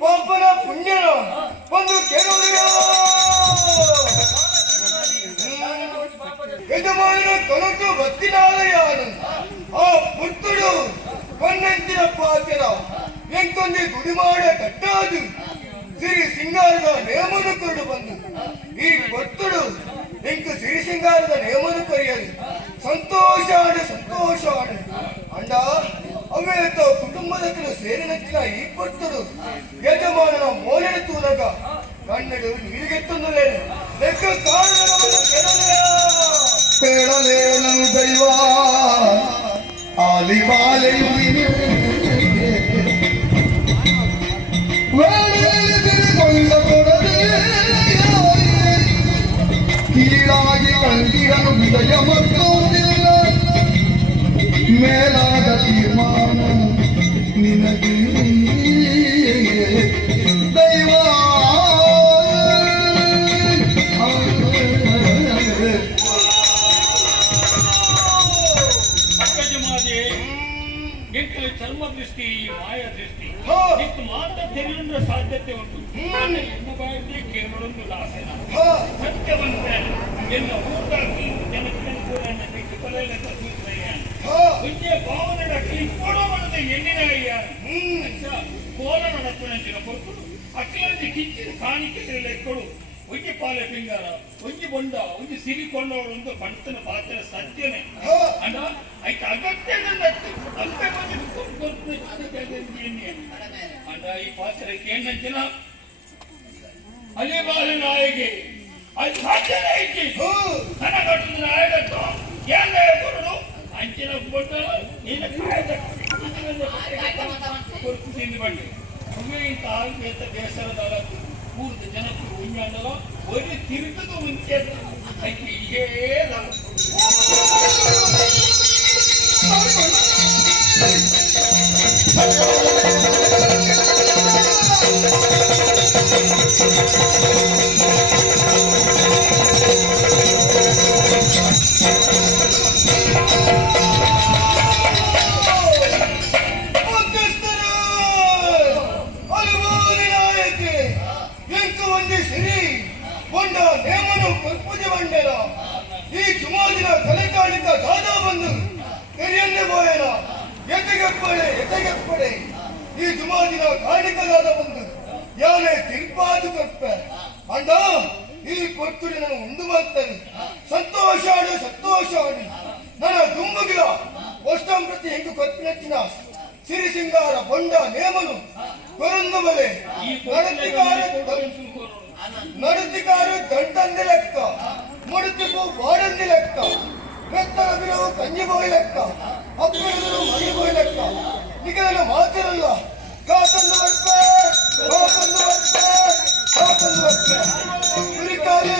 ಪಾಪನ ಪುಣ್ಯನ ಒಂದು ಕೇಳುವುದಿಲ್ಲ. ಯಜಮಾನನ ಕೊನಟು ಭಕ್ತಿನಾಲಯಾನು ಆ ಪುತ್ತುಡು ಪನ್ನಂಚಿನ ಪಾತ್ರ ಎಂಕೊಂದು ಗುಡಿಮಾಡ ಕಟ್ಟಾದು ಸಿರಿ ಸಿಂಗಾರದ ನೇಮನು ಕೊರಡು ಬಂದು ಈ ಪುತ್ತುಡು ಎಂಕು ಸಿರಿ ಸಿಂಗಾರದ ನೇಮನು ಕರೆಯಲು ಸಂತೋಷ ಅಂಡ ಅವೇತ ಕುಟುಂಬದಕ್ಕೂ ಸೇರಿನಕ್ಕಿನ ಈ ಪುತ್ತುಡು ಯಜಮಾನನ ಮೋಲಿನ ತೂನಗ ಕಣ್ಣಡು ನೀರಿಗೆತ್ತೊಂದು ಲೆಕ್ಕ ಕಾರಣವನ್ನು ಕೇಳಲೇನು ದೈವ ಆಲಿಬಾಲೆಯು ಕೊಂಡ ಕೊಡದೆ ಕೀಳಾಗಿ ಕಂಡಿರನು ವಿಜಯ ಮತ್ತೊಂದಿಲ್ಲ ಮೇಲಾದ ತೀರ್ಮಾನ ನಿನಗೆ ದೈವ ಚರ್ಮ ದೃಷ್ಟಿ ಮಾಯ ದೃಷ್ಟಿ ಮಾತ್ರ ತೆರೆಯುವ ಸಾಧ್ಯತೆ ಉಂಟು. ಎನ್ನು ಬಾಯಿಗೆ ಕೇವಲೊಂದು ಲಾಸನ ಸತ್ಯವಂತ ಎನ್ನ ಊಟಾಕಿ ಜನಕ್ಕೆ ಬಿಟ್ಟು ಕೊಲೆಯ ಮುಂಚೆ ಭಾವನೆಡ ಕಿಕ್ಕೊಡೋಮನದ ಎಣ್ಣಿನ ಕೋಲ ನಡಪುನಂಚಿನ ಕೊಟ್ಟು ಅಕ್ಕಲಂಜಿ ಕಿಚ್ಚಿನ ಕಾಣಿಕೆ ಲೆಕ್ಕಡು ಒಂಜಿ ಪಾಲೆ ಪಿಂಗಾರ ಒಂಜಿ ಬೊಂಡ ಒಂಜಿ ಸಿರಿಕೊಂಡವಳೊಂದು ಬಣ್ತನ ಪಾತ್ರ ಸತ್ಯನೇ ಅಂಡ ಐತ ಅಗತ್ಯದತ್ತು ಅಂತೆ ಅಂಡ ಈ ಪಾತ್ರಕ್ಕೆ ಏನಂಚಿನ ಅಲಿಬಾಲ ನಾಯಿಗೆ ಅದು ಸಾಧ್ಯನೇ ಐತಿ ನನ್ನ ದೊಡ್ಡ ನಾಯಕತ್ತು ಏನ ಕೊರಡು ಅಂಚಿನ ಬೊಂಡ ನೀನ ಕಾಯ್ದ ಕೊರಕು ತಿಂದು ಬಂಡಿ ಒಮ್ಮೆ ಇಂತ ಆಲ್ಮೇತ ಬೇಸರದ ಪೂರ್ತಿ ಜನಕ್ಕೆ ಉಂಜಾಂಡಲ ಒಂದು ತಿರುಗದು ಮುಂಚೆ ಐತಿ ಏನ ಈ ಸುಮಾರಿನ ತಲೆಕಾಣಿಕ ದಾದಾ ಬಂದು ತೆರೆಯನ್ನೇ ಬೋಯನ ಎತೆಗೆಪ್ಪಡೆ ಈ ಸುಮಾರಿನ ಕಾಣಿಕದಾದ ಬಂದು ಯಾನೇ ತಿರ್ಪಾದು ಕಪ್ಪೆ ಅಂಡ ಈ ಕೊತ್ತುರಿ ನಾನು ಉಂಡು ಮಾಡ್ತೇನೆ ಸಂತೋಷ ಆಡಿ ನನ್ನ ದುಂಬುಗಿಲ ಅಷ್ಟಂ ಪ್ರತಿ ಹೆಂಗು ಕೊತ್ತಿನಚ್ಚಿನ ಸಿರಿ ಸಿಂಗಾರ ಬೊಂಡ ನೇಮನು ಕೊರಂದು ಬಲೆ ನಡುತ್ತಿಗಾರು ಗಂಟಂದಿ ಲೆಕ್ಕ ಮುಡುತ್ತಿಗೂ ಬಾಡಂದಿ ಲೆಕ್ಕ ಮೆತ್ತನ ಬಿರವು ಕಂಜಿ ಬೋಯ್ ಲೆಕ್ಕ ಅಪ್ಪಳಿದ್ರು ಮಣಿ ಬೋಯ್ ಲೆಕ್ಕ ಈಗಲೂ ಮಾತಿರಲ್ಲ ಕಾತಂದು ಬರ್ತೆ ಕುರಿಕಾಲೇ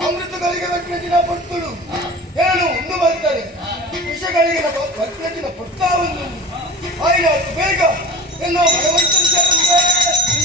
ಅಮೃತಗಳಿಗೆ ಬಟ್ಟಿನ ಪುತ್ತುಡು ಏನು ಉಂಡು ಬರ್ತಾರೆ ವಿಷಗಳಿಗೆ ಬಟ್ಟಿನ ಪುತ್ತ ಒಂದು ಆಯ್ನ ಬೇಗ ಎನ್ನೋ ಭಗವಂತನ